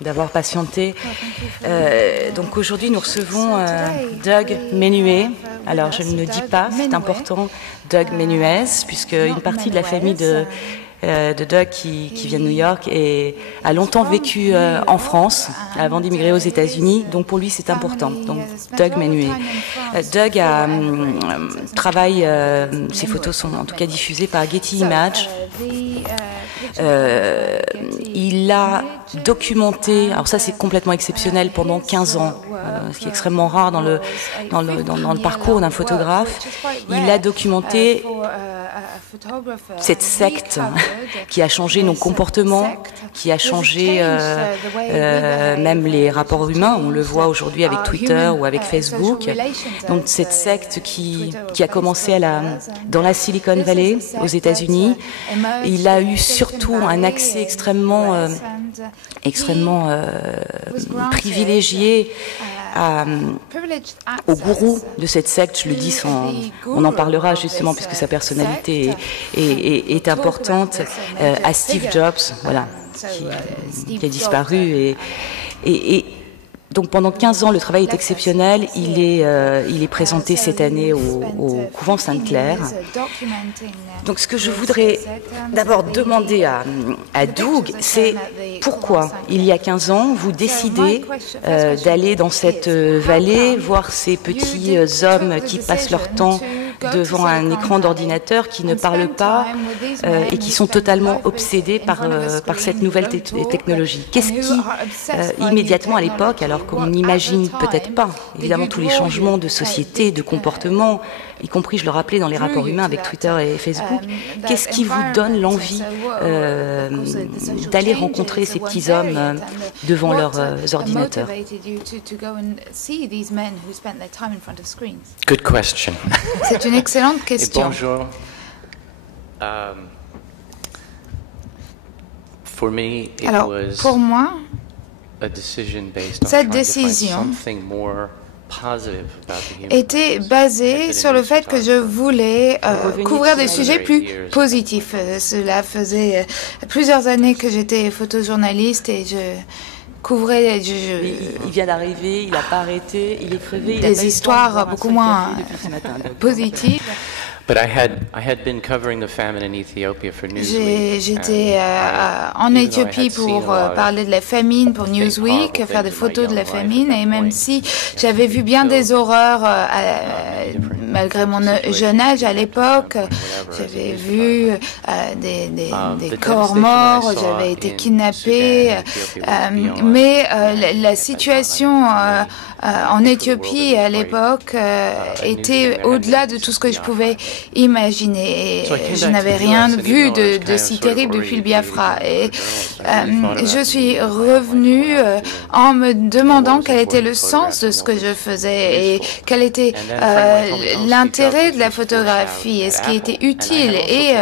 D'avoir patienté. Donc aujourd'hui, nous recevons Doug Menuet. Alors je ne le dis pas, c'est important, Doug Menuez, puisque une partie de la famille de Doug qui vient de New York a longtemps vécu en France avant d'immigrer aux États-Unis. Donc pour lui, c'est important. Donc Doug Menuet. Doug travaille, ses photos sont en tout cas diffusées par Getty Images. Il a documenté, alors ça c'est complètement exceptionnel, pendant 15 ans, ce qui est extrêmement rare dans le parcours d'un photographe. Il a documenté cette secte qui a changé nos comportements, qui a changé même les rapports humains. On le voit aujourd'hui avec Twitter ou avec Facebook. Donc cette secte qui a commencé dans la Silicon Valley, aux États-Unis. Il a eu surtout un accès extrêmement privilégié au gourou de cette secte, je le dis on en parlera justement puisque sa personnalité est importante, à Steve Jobs, voilà, qui a disparu et donc pendant 15 ans, le travail est exceptionnel. Il est présenté cette année au couvent Sainte-Claire. Donc ce que je voudrais d'abord demander à Doug, c'est pourquoi, il y a 15 ans, vous décidez d'aller dans cette vallée, voir ces petits hommes qui passent leur temps devant un écran d'ordinateur, qui ne parlent pas et qui sont totalement obsédés par cette nouvelle technologie. Qu'est-ce qui, immédiatement à l'époque, alors qu'on n'imagine peut-être pas, évidemment, tous les changements de société, de comportement, y compris, je le rappelais, dans les rapports humains avec Twitter et Facebook, qu'est-ce qui vous donne l'envie d'aller rencontrer ces petits hommes devant leurs ordinateurs? Good question. C'est une excellente question. Et bonjour. Alors, pour moi, cette décision était basée sur le fait que je voulais couvrir des sujets plus positifs. Cela faisait plusieurs années que j'étais photojournaliste et je couvrait. Il vient d'arriver, il n'a pas arrêté, il est crevé. Des histoires beaucoup moins positives. J'étais en Éthiopie pour parler de la famine pour Newsweek, faire des photos de la famine, et même si j'avais vu bien des horreurs malgré mon jeune âge à l'époque, j'avais vu des corps morts, j'avais été kidnappée, mais la situation en Éthiopie à l'époque était au-delà de tout ce que je pouvais imaginer. Et je n'avais rien vu de si terrible depuis le Biafra. Et je suis revenue en me demandant quel était le sens de ce que je faisais et quel était l'intérêt de la photographie et ce qui était utile. Et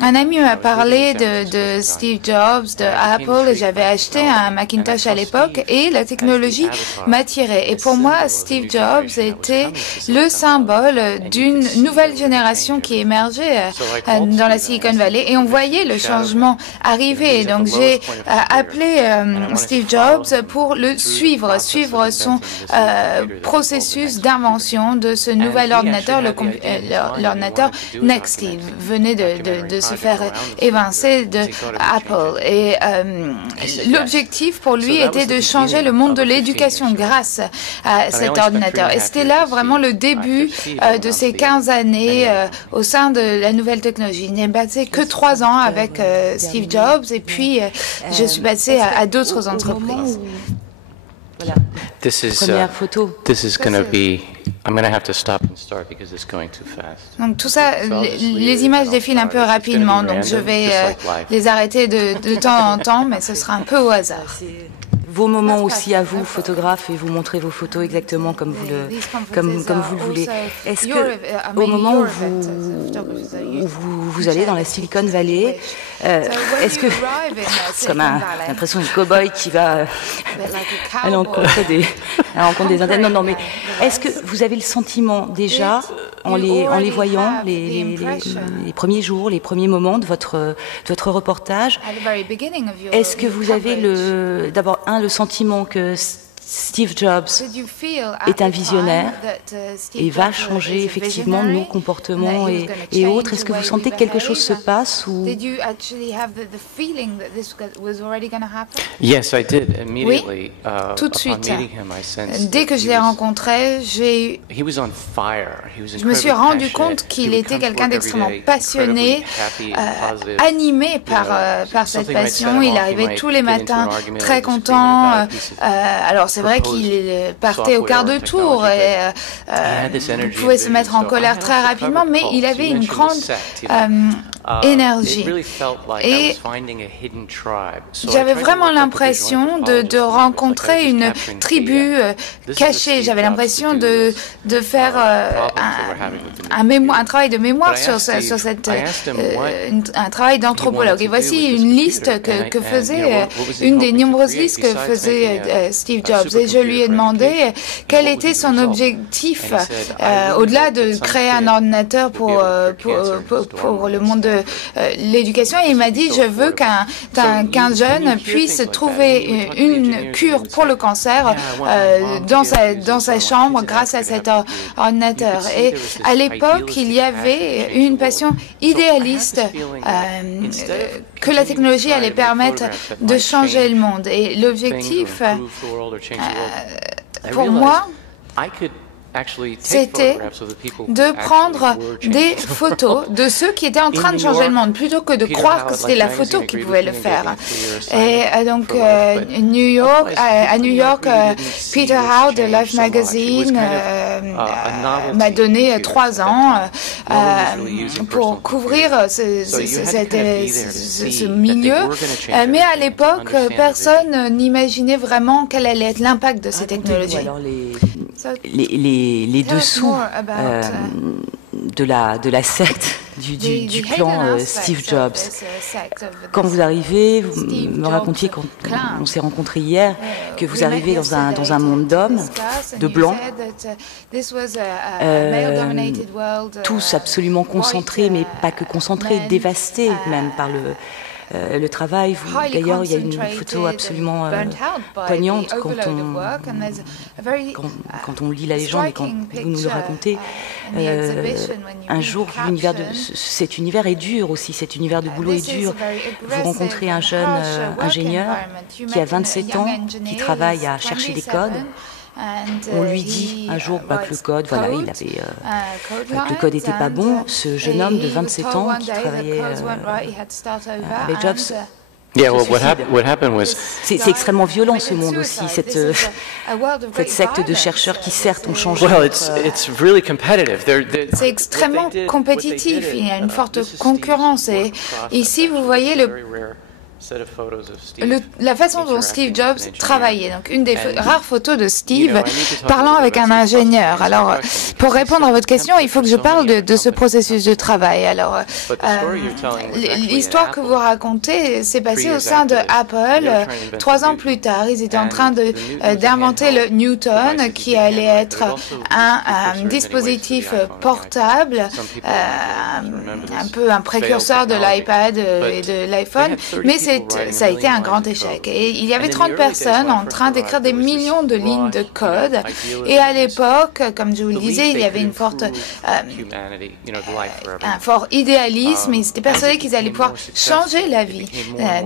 un ami m'a parlé de Steve Jobs, de Apple, et j'avais acheté un Macintosh à l'époque et la technologie m'attirait. Et pour moi, Steve Jobs était le symbole d'une nouvelle génération qui émergeait dans la Silicon Valley et on voyait le changement arriver. Donc j'ai appelé Steve Jobs pour le suivre son processus d'invention de ce nouvel ordinateur, l'ordinateur Next, qui venait de se faire évincer de Apple. Et l'objectif pour lui était de changer le monde de l'éducation grâce à cet ordinateur. Et c'était là vraiment le début de ces 15 années au sein de la nouvelle technologie. Je n'ai passé que 3 ans avec Steve Jobs et puis je suis passée à d'autres entreprises. Voilà. Première photo. Donc tout ça, les images défilent un peu rapidement, donc je vais les arrêter de temps en temps, mais ce sera un peu au hasard. Vos moments aussi à vous, photographes, et vous montrez vos photos exactement comme vous le voulez. Est-ce que au moment où vous allez dans la Silicon Valley, Est-ce que, comme l'impression du cow-boy qui va à l'encontre des Indiens, non, mais est-ce que vous avez le sentiment déjà, en les voyant, les premiers jours, les premiers moments de votre reportage, est-ce que vous avez d'abord le sentiment que Steve Jobs est un visionnaire et va changer effectivement nos comportements et autres. Est-ce que vous sentez que quelque chose se passe ou... Oui, tout de suite. Dès que je l'ai rencontré, je me suis rendu compte qu'il était quelqu'un d'extrêmement passionné, animé par cette passion. Il arrivait tous les matins très content. Alors c'est vrai qu'il partait au quart de tour et pouvait se mettre en colère très rapidement, mais il avait une grande énergie. Et j'avais vraiment l'impression de rencontrer une tribu cachée. J'avais l'impression de faire un travail de mémoire sur cette un travail d'anthropologue. Et voici une liste que faisait une des nombreuses listes que faisait Steve Jobs. Et je lui ai demandé quel était son objectif au-delà de créer un ordinateur pour le monde de l'éducation. Et il m'a dit, je veux qu'un jeune puisse trouver une cure pour le cancer dans sa chambre grâce à cet ordinateur. Et à l'époque, il y avait une passion idéaliste que la technologie allait permettre de changer le monde. Et l'objectif, pour moi, c'était de prendre des photos de ceux qui étaient en train de changer le monde, plutôt que de croire que c'était la photo qui pouvait le faire. Et donc, à New York, Peter Howe de Life Magazine m'a donné 3 ans pour couvrir ce milieu. Mais à l'époque, personne n'imaginait vraiment quel allait être l'impact de ces technologies. Les dessous de la secte du clan Steve Jobs. Quand vous arrivez, vous me racontiez quand on s'est rencontrés hier que vous arrivez dans un monde d'hommes, de blancs, tous absolument concentrés, mais pas que concentrés, dévastés même par le travail. D'ailleurs, il y a une photo absolument poignante quand on lit la légende et quand vous nous le racontez. Un jour, cet univers est dur aussi, cet univers de boulot est dur. Vous rencontrez un jeune ingénieur qui a 27 ans, qui travaille à chercher des codes. On lui dit un jour que le code, que le code n'était pas bon. Ce jeune homme de 27 ans qui travaillait avec Jobs. C'est extrêmement violent ce monde aussi, cette secte de chercheurs qui certes ont changé. C'est extrêmement compétitif, il y a une forte concurrence et ici vous voyez la façon dont Steve Jobs travaillait. Donc, une des rares photos de Steve parlant avec un ingénieur. Alors, pour répondre à votre question, il faut que je parle de ce processus de travail. Alors, l'histoire que vous racontez s'est passée au sein de Apple 3 ans plus tard. Ils étaient en train d'inventer le Newton, qui allait être un dispositif portable, un peu un précurseur de l'iPad et de l'iPhone, mais ça a été un grand échec. Et il y avait 30 personnes en train d'écrire des millions de lignes de code. Et à l'époque, comme je vous le disais, il y avait un fort idéalisme. Ils étaient persuadés qu'ils allaient pouvoir changer la vie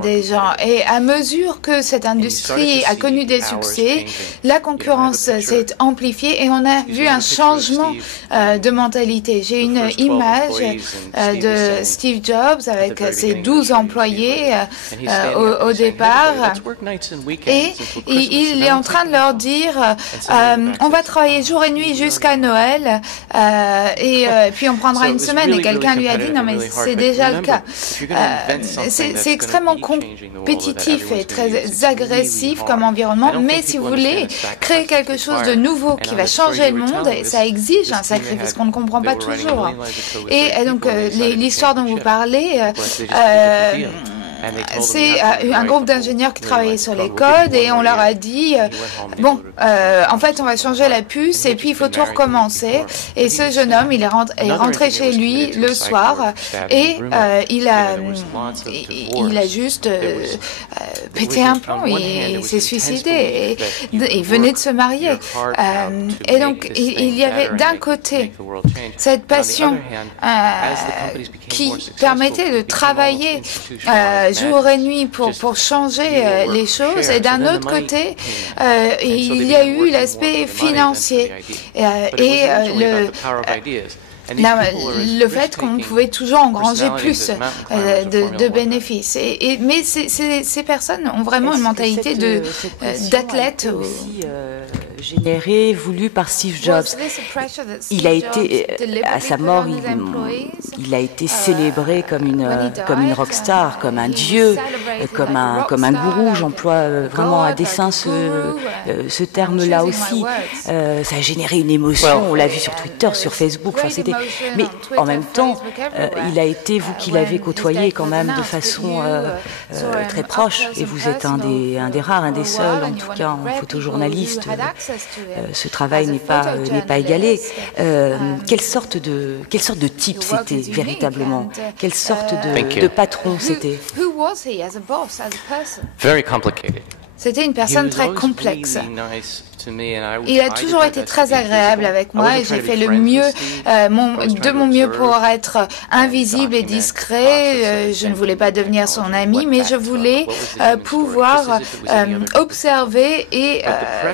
des gens. Et à mesure que cette industrie a connu des succès, la concurrence s'est amplifiée et on a vu un changement de mentalité. J'ai une image de Steve Jobs avec ses 12 employés au départ. Et il est en train de leur dire, on va travailler jour et nuit jusqu'à Noël, et puis on prendra une semaine. Et quelqu'un lui a dit, non mais c'est déjà le cas. C'est extrêmement compétitif et très agressif comme environnement, mais si vous voulez créer quelque chose de nouveau qui va changer le monde, ça exige un sacrifice qu'on ne comprend pas toujours. Et donc l'histoire dont vous parlez, c'est un groupe d'ingénieurs qui travaillait sur les codes et on leur a dit en fait on va changer la puce et puis il faut tout recommencer. Et ce jeune homme il est rentré chez lui le soir et il a juste pété un plomb et s'est suicidé et il venait de se marier. Et donc il y avait d'un côté cette passion qui permettait de travailler jour et nuit pour changer les choses, et d'un autre côté, il y a eu l'aspect financier et le fait qu'on pouvait toujours engranger plus de bénéfices. Mais ces personnes ont vraiment une mentalité d'athlète. Généré, voulu par Steve Jobs. Il a été, à sa mort, il a été célébré comme une rockstar, comme un dieu, comme un gourou. J'emploie vraiment à dessein ce terme-là aussi. Ça a généré une émotion. On l'a vu sur Twitter, sur Facebook. Enfin, mais en même temps, il a été, vous qui l'avez côtoyé quand même de façon très proche, et vous êtes un des rares, un des seuls, en tout cas en photojournaliste. Ce travail n'est pas égalé. Quelle sorte de type c'était véritablement? Quelle sorte de patron c'était? C'était une personne très complexe. Il a toujours été très agréable avec moi et j'ai fait le mieux, de mon mieux pour être invisible et discret. Je ne voulais pas devenir son ami, mais je voulais pouvoir observer et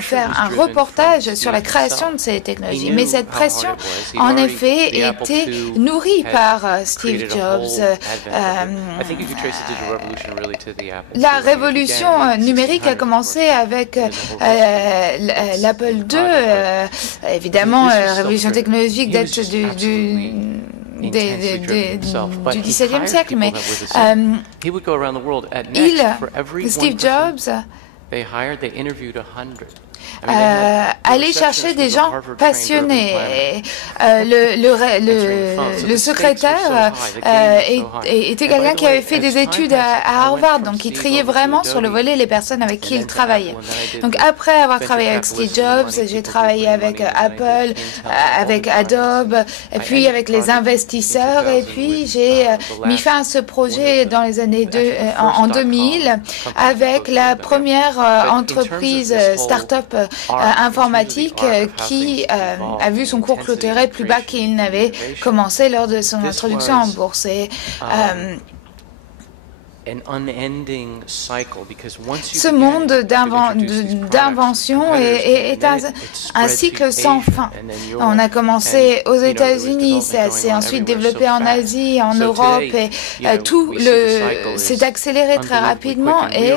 faire un reportage sur la création de ces technologies. Mais cette pression, en effet, était nourrie par Steve Jobs. La révolution numérique a commencé avec l'Apple II, évidemment, révolution technologique date du XVIIe siècle, mais Steve Jobs, aller chercher des gens passionnés. Le secrétaire était quelqu'un qui avait fait des études à Harvard, donc il triait vraiment sur le volet les personnes avec qui il travaillait. Donc après avoir travaillé avec Steve Jobs, j'ai travaillé avec Apple, avec Adobe, et puis avec les investisseurs, et puis j'ai mis fin à ce projet dans les années en 2000 avec la première entreprise start-up informatique qui a vu son cours clôturé plus bas qu'il n'avait commencé lors de son introduction en bourse. Et, ce monde d'invention est un cycle sans fin. On a commencé aux États-Unis, ça s'est ensuite développé en Asie, en Europe, et tout s'est accéléré très rapidement. Et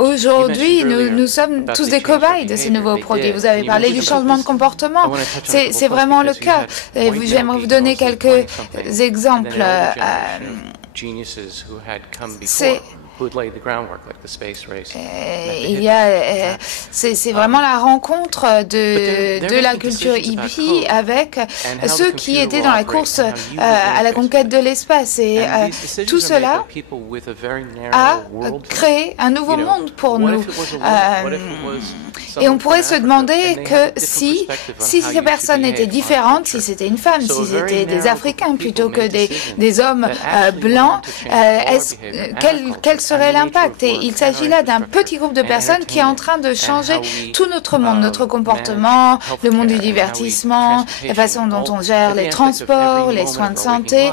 aujourd'hui, nous sommes tous des cobayes de ces nouveaux produits. Vous avez parlé du changement de comportement. C'est vraiment le cas. J'aimerais vous donner quelques exemples. C'est vraiment la rencontre de la culture hippie avec ceux qui étaient dans la course à la conquête de l'espace. Et tout cela a créé un nouveau monde pour nous. Et on pourrait se demander que si ces personnes étaient différentes, si c'était une femme, si c'était des Africains plutôt que des hommes blancs, quel serait l'impact? Et il s'agit là d'un petit groupe de personnes qui est en train de changer tout notre monde, notre comportement, le monde du divertissement, la façon dont on gère les transports, les soins de santé,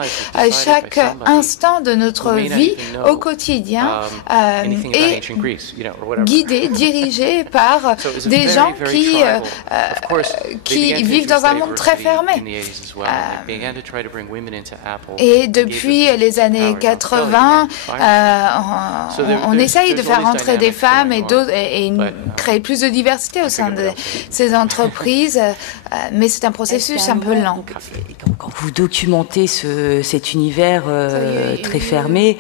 chaque instant de notre vie au quotidien est guidé, dirigé par des gens qui vivent dans un monde très fermé. Et depuis les années 80, on essaye de faire rentrer des femmes et créer plus de diversité au sein de ces entreprises, mais c'est un processus un peu lent. Quand vous documentez cet univers très fermé,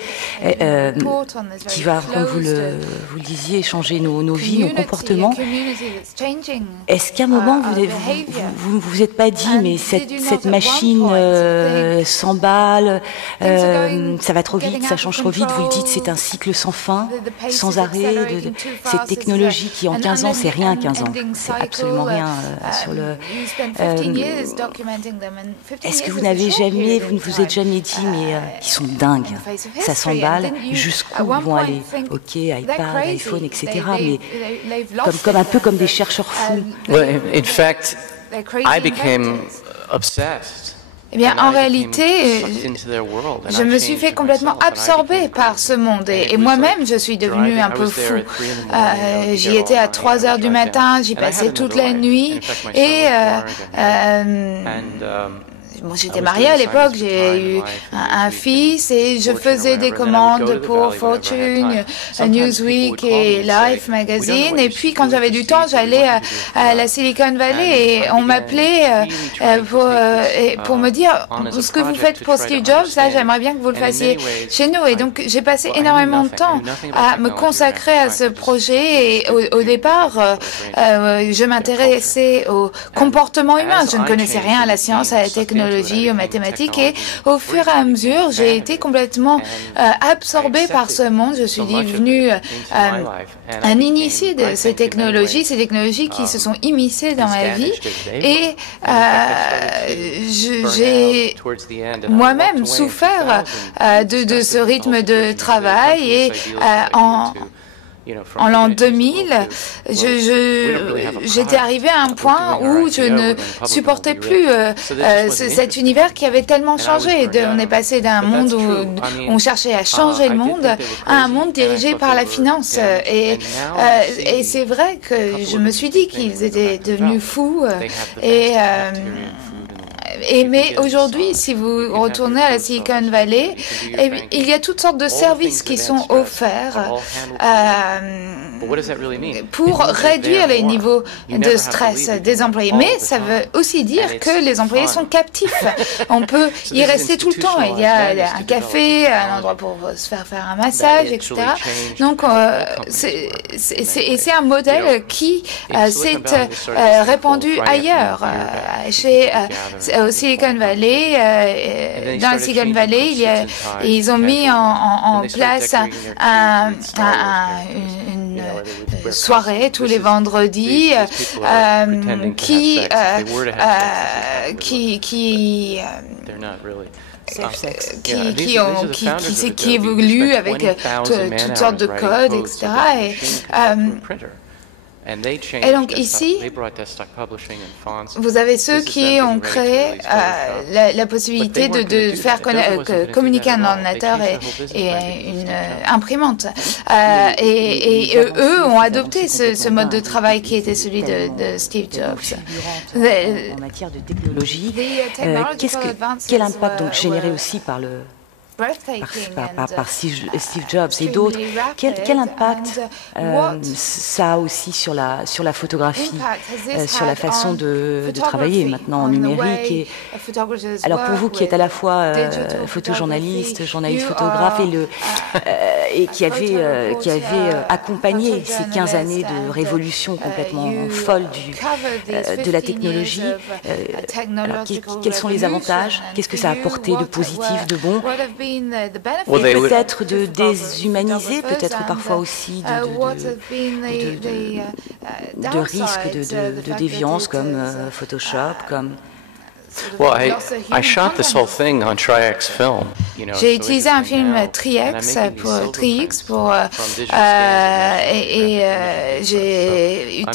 qui va, comme vous le disiez, changer nos vies, nos comportements, est-ce qu'à un moment vous êtes pas dit, mais cette machine s'emballe, ça va trop vite, ça change trop vite, vous le dites, c'est un cycle sans fin, sans arrêt, cette technologie qui en 15 ans, c'est rien 15 ans, c'est absolument rien sur le... Est-ce que vous ne vous êtes jamais dit, mais ils sont dingues, ça s'emballe, jusqu'où ils vont aller? Ok, iPad, iPhone, etc., mais un peu comme des chercheurs fous. Well, in fact, I became obsessed. Eh bien, en réalité, je me suis fait complètement absorber par ce monde et moi-même, je suis devenue un peu fou. J'y étais à 3 heures du matin, j'y passais toute la nuit et j'étais mariée à l'époque, j'ai eu un fils et je faisais des commandes pour Fortune, Newsweek et Life Magazine. Et puis quand j'avais du temps, j'allais à la Silicon Valley et on m'appelait pour me dire ce que vous faites pour Steve Jobs, ça j'aimerais bien que vous le fassiez chez nous. Et donc j'ai passé énormément de temps à me consacrer à ce projet et au départ, je m'intéressais au comportement humain. Je ne connaissais rien à la science, à la technologie, aux mathématiques et au fur et à mesure, j'ai été complètement absorbée par ce monde. Je suis devenue un initié de ces technologies qui se sont immiscées dans ma vie et j'ai moi-même souffert de ce rythme de travail et en l'an 2000, j'étais arrivée à un point où je ne supportais plus cet univers qui avait tellement changé. On est passé d'un monde où on cherchait à changer le monde à un monde dirigé par la finance. Et c'est vrai que je me suis dit qu'ils étaient devenus fous. Mais aujourd'hui, si vous retournez à la Silicon Valley, il y a toutes sortes de services qui sont offerts pour réduire les niveaux de stress des employés. Mais ça veut aussi dire que les employés sont captifs. On peut y rester tout le temps. Il y a un café, un endroit pour se faire un massage, etc. Donc, c'est un modèle qui s'est répandu ailleurs. Au Silicon Valley, dans la Silicon Valley, ils ont mis en place une soirée tous les vendredis qui évolue avec toutes sortes de codes, etc. Et donc ici, vous avez ceux qui ont créé la possibilité de faire communiquer un ordinateur et une imprimante. Et eux ont adopté ce mode de travail qui était celui de Steve Jobs. En matière de technologie, quel impact donc généré aussi par Steve Jobs et d'autres, quel impact ça a aussi sur la photographie, sur la façon de travailler maintenant en numérique. Alors pour vous qui êtes à la fois photojournaliste, journaliste photographe et qui avez accompagné ces 15 années de révolution complètement folle de la technologie, alors, quels sont les avantages? Qu'est-ce que ça a apporté de positif, de bon? Et peut-être de déshumaniser, peut-être parfois aussi de risques de déviance comme Photoshop, comme... Well, I shot this whole thing on Tri-X film. J'ai utilisé un film Tri-X pour je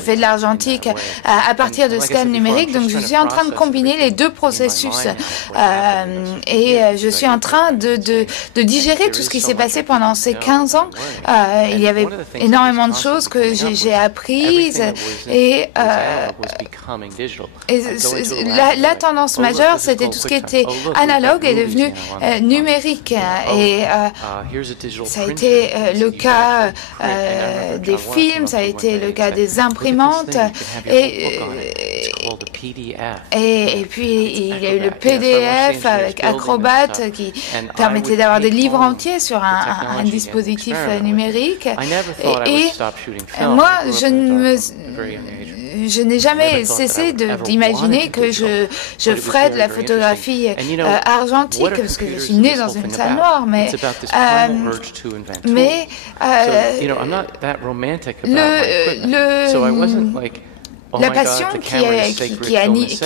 fais de l'argentique à partir de scans numériques, donc je suis en train de combiner les deux processus et je suis en train de digérer tout ce qui s'est passé pendant ces 15 ans. Il y avait énormément de choses que j'ai apprises et la tendance majeure, c'était tout ce qui était analogue est devenu numérique. Et ça a été le cas des films, ça a été le cas des imprimantes. Et puis, il y a eu le PDF avec Acrobat qui permettait d'avoir des livres entiers sur un dispositif numérique. Et moi, je n'ai jamais cessé d'imaginer que je ferais de la photographie argentique, parce que je suis née dans une salle noire, la passion qui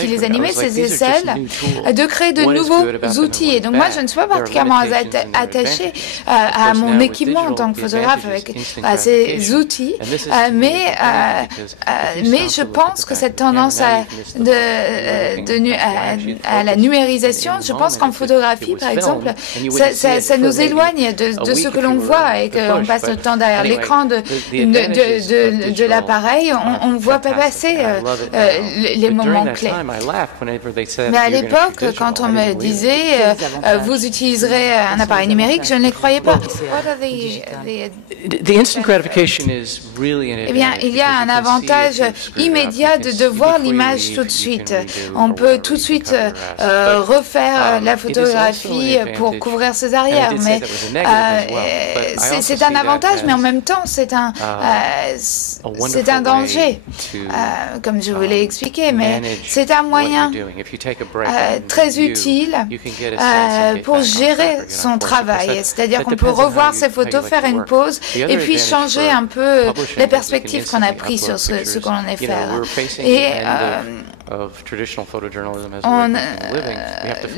les animait, c'était celle de créer de nouveaux outils. Et donc moi, je ne suis pas particulièrement attachée à mon équipement en tant que photographe avec ces outils, mais je pense que cette tendance à la numérisation, je pense qu'en photographie, par exemple, ça nous éloigne de ce que l'on voit et qu'on passe notre temps derrière l'écran de l'appareil. On ne voit pas passer les moments clés. Mais à l'époque, quand on me disait vous utiliserez un appareil numérique, je ne les croyais pas. Eh bien, il y a un avantage immédiat de voir l'image tout de suite. On peut tout de suite refaire la photographie pour couvrir ses arrières. Mais c'est un avantage, mais en même temps, c'est un danger. Comme je vous l'ai expliqué, mais c'est un moyen très utile pour gérer son travail. C'est-à-dire qu'on peut revoir ses photos, faire une pause et puis changer un peu les perspectives qu'on a prises sur ce qu'on en est faire. Et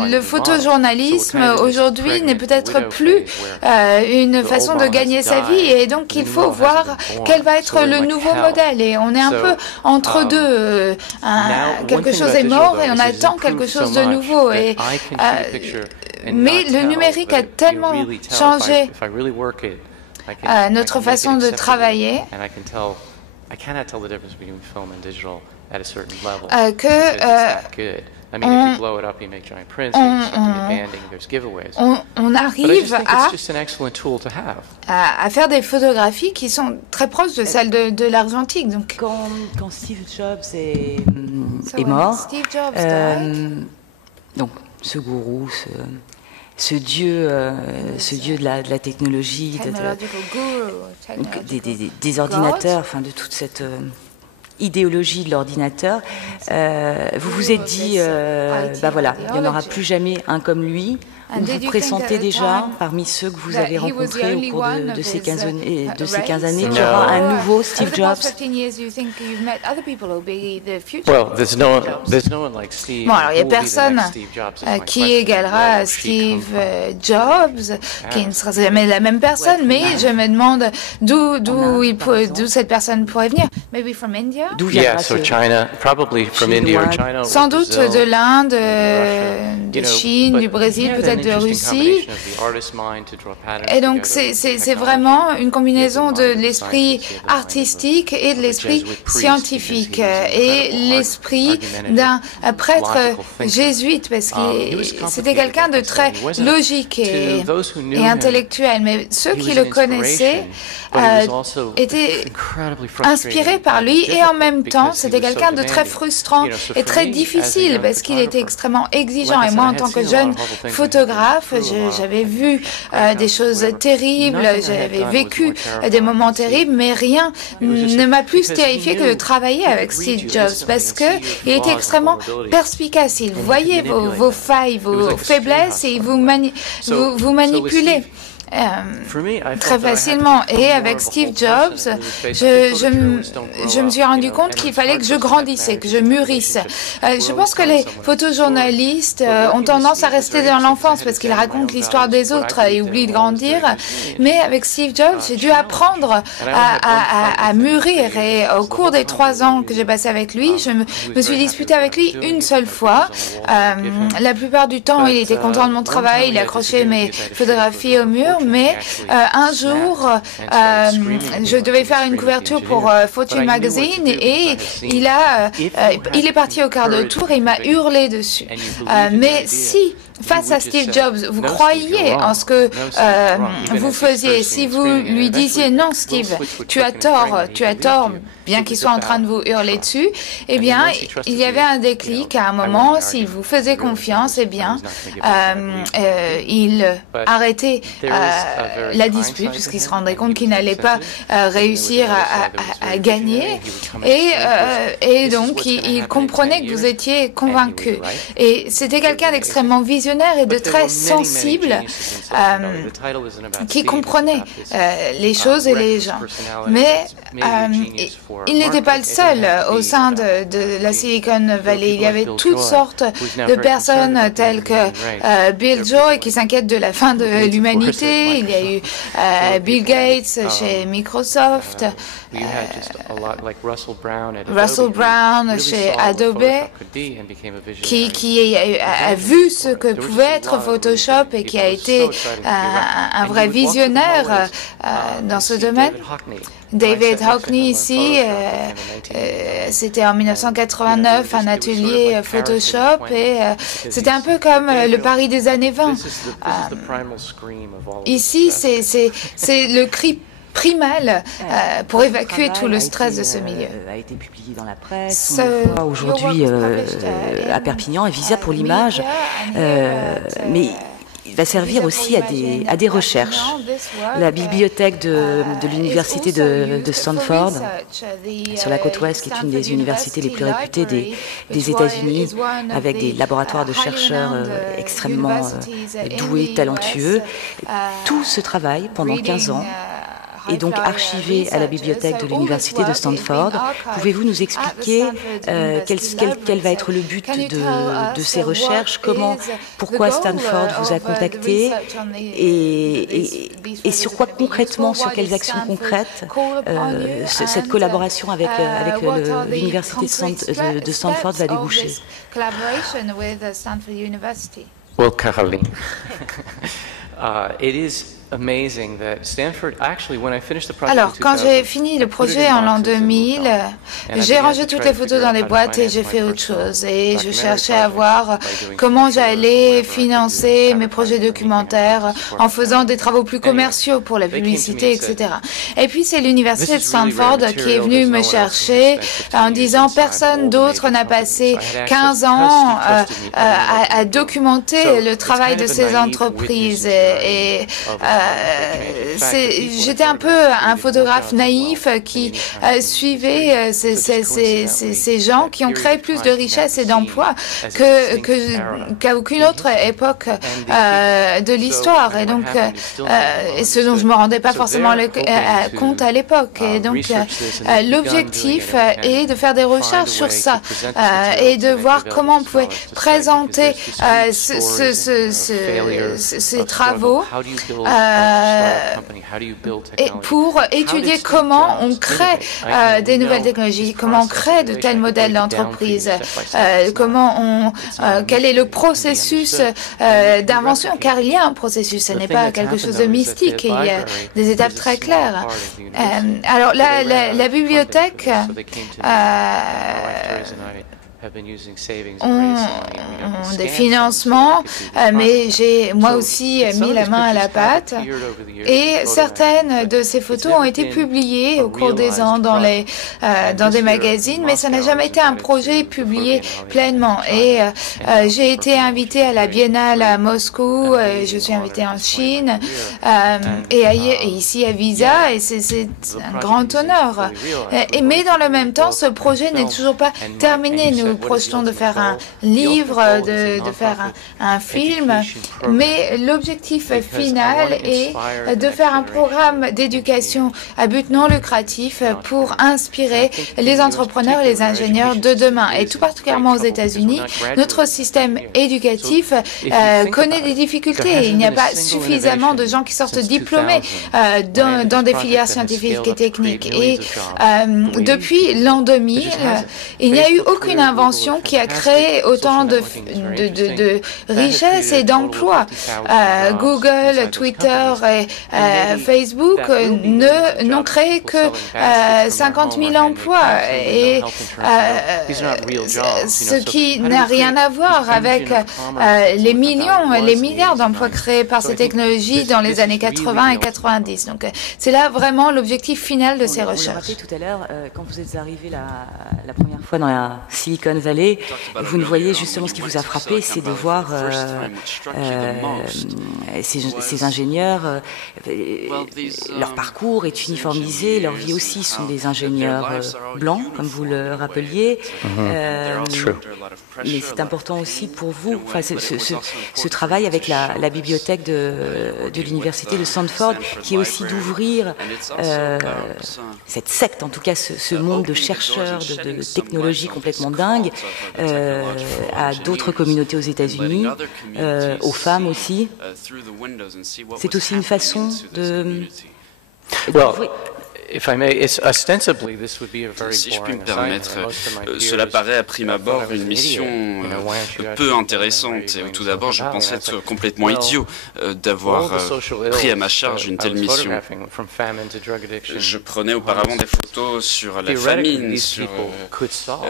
le photojournalisme aujourd'hui n'est peut-être plus une façon de gagner sa vie, et donc il faut voir quel va être le nouveau modèle. Et on est un peu entre deux. Quelque chose est mort et on attend quelque chose de nouveau. Mais le numérique a tellement changé notre façon de travailler on arrive à faire des photographies qui sont très proches de celles de l'argentique. Donc, quand Steve Jobs est mort, donc ce gourou, ce dieu de la technologie, des ordinateurs, enfin de toute cette idéologie de l'ordinateur, vous vous êtes dit, voilà, il n'y en aura plus jamais un comme lui. Vous pressentez déjà, parmi ceux que vous avez rencontrés au cours de ces 15 années, qu'il y aura un nouveau Steve Jobs? Bon, alors il n'y a personne qui égalera Steve Jobs, qui ne sera jamais la même personne, mais je me demande d'où cette personne pourrait venir. Maybe from India? D'où viendra Sans doute de l'Inde, de Chine, du Brésil, peut-être de Russie. Et donc c'est vraiment une combinaison de l'esprit artistique et de l'esprit scientifique et l'esprit d'un prêtre jésuite, parce que c'était quelqu'un de très logique et intellectuel. Mais ceux qui le connaissaient étaient inspirés par lui, et en même temps c'était quelqu'un de très frustrant et très difficile, parce qu'il était extrêmement exigeant. Et moi, en tant que jeune photographe, j'avais vu des choses terribles, j'avais vécu des moments terribles, mais rien ne m'a plus terrifié que de travailler avec Steve Jobs, parce que il était extrêmement perspicace. Il voyait vos failles, vos faiblesses, et il vous manipulait très facilement. Et avec Steve Jobs, je me suis rendu compte qu'il fallait que je grandisse et que je mûrisse. Je pense que les photojournalistes ont tendance à rester dans l'enfance parce qu'ils racontent l'histoire des autres et oublient de grandir. Mais avec Steve Jobs, j'ai dû apprendre à mûrir. Et au cours des 3 ans que j'ai passé avec lui, je me suis disputée avec lui une seule fois. La plupart du temps, il était content de mon travail, il accrochait mes photographies au mur. Mais un jour, je devais faire une couverture pour Fortune Magazine, et il est parti au quart de tour et il m'a hurlé dessus. Mais si face à Steve Jobs, vous croyiez en ce que vous faisiez. Si vous lui disiez non, Steve, tu as tort, bien qu'il soit en train de vous hurler dessus, eh bien, il y avait un déclic à un moment. S'il vous faisait confiance, eh bien, il arrêtait la dispute puisqu'il se rendait compte qu'il n'allait pas réussir à gagner. Et donc, il comprenait que vous étiez convaincu. Et c'était quelqu'un d'extrêmement visionnaire et de très sensible qui comprenait les choses et les gens. Mais il n'était pas le seul au sein de la Silicon Valley. Il y avait toutes sortes de personnes telles que Bill Joy qui s'inquiète de la fin de l'humanité. Il y a eu Bill Gates chez Microsoft, Russell Brown chez Adobe, qui a vu ce que pouvait être Photoshop et qui a été un vrai visionnaire dans ce domaine. David Hockney ici, c'était en 1989 un atelier Photoshop et c'était un peu comme le Paris des années 20. Ici, c'est le cri primal pour évacuer tout le stress de ce milieu. A été publié dans la presse. On voit aujourd'hui à Perpignan, à Visa pour l'image, mais il va servir aussi à des recherches. La bibliothèque de l'université de Stanford, sur la côte ouest, qui est une des universités les plus réputées des États-Unis, avec des laboratoires de chercheurs extrêmement doués, talentueux. Tout ce travail pendant 15 ans est donc archivé à la bibliothèque de l'université de Stanford. Pouvez-vous nous expliquer quel va être le but de ces recherches, pourquoi Stanford vous a contacté et sur quoi concrètement, sur quelles actions concrètes cette collaboration avec l'université de Stanford va déboucher? Well, Caroline, it is Alors, quand j'ai fini le projet en l'an 2000, j'ai rangé toutes les photos dans les boîtes et j'ai fait autre chose. Et je cherchais à voir comment j'allais financer mes projets documentaires en faisant des travaux plus commerciaux pour la publicité, etc. Et puis, c'est l'université de Stanford qui est venue me chercher en disant personne d'autre n'a passé 15 ans à documenter le travail de ces entreprises. J'étais un peu un photographe naïf qui suivait ces gens qui ont créé plus de richesses et d'emplois qu'à aucune autre époque de l'histoire. Et donc, ce dont je me rendais pas forcément compte à l'époque. Et donc, l'objectif est de faire des recherches sur ça et de voir comment on pouvait présenter ces travaux et pour étudier comment on crée des nouvelles technologies, comment on crée de tels modèles d'entreprise, quel est le processus d'invention, car il y a un processus, ce n'est pas quelque chose de mystique, il y a des étapes très claires. Alors la bibliothèque ont des financements, mais j'ai moi aussi mis la main à la pâte et certaines de ces photos ont été publiées au cours des ans dans des magazines, mais ça n'a jamais été un projet publié pleinement. Et j'ai été invitée à la Biennale à Moscou, je suis invitée en Chine et ici à Visa, et c'est un grand honneur. Mais dans le même temps, ce projet n'est toujours pas terminé. Nous projetons de faire un livre, de faire un film, mais l'objectif final est de faire un programme d'éducation à but non lucratif pour inspirer les entrepreneurs et les ingénieurs de demain. Et tout particulièrement aux États-Unis, notre système éducatif connaît des difficultés. Il n'y a pas suffisamment de gens qui sortent diplômés dans des filières scientifiques et techniques. Et depuis l'an 2000, il n'y a eu aucune invention invention qui a créé autant de richesses et d'emplois. Google, Twitter et Facebook n'ont créé que 50 000 emplois, et ce qui n'a rien à voir avec les millions, les milliards d'emplois créés par ces technologies dans les années 80 et 90. Donc, c'est là vraiment l'objectif final de ces recherches. Vous rappelez tout à l'heure, quand vous êtes arrivé la première fois dans la Silicon Valley, vous ne voyez justement ce qui vous a frappé, c'est de voir ces ingénieurs, leur parcours est uniformisé, leur vie aussi sont des ingénieurs blancs, comme vous le rappeliez. Mais c'est important aussi pour vous, enfin, ce travail avec la bibliothèque de l'université de Stanford, qui est aussi d'ouvrir cette secte, en tout cas ce monde de chercheurs, de technologies complètement dingues, à d'autres communautés aux États-Unis, aux femmes aussi. C'est aussi une façon de... Si je puis me permettre, cela paraît à prime abord une mission peu intéressante. Et tout d'abord, je pense être complètement idiot d'avoir pris à ma charge une telle mission. Je prenais auparavant des photos sur la famine, sur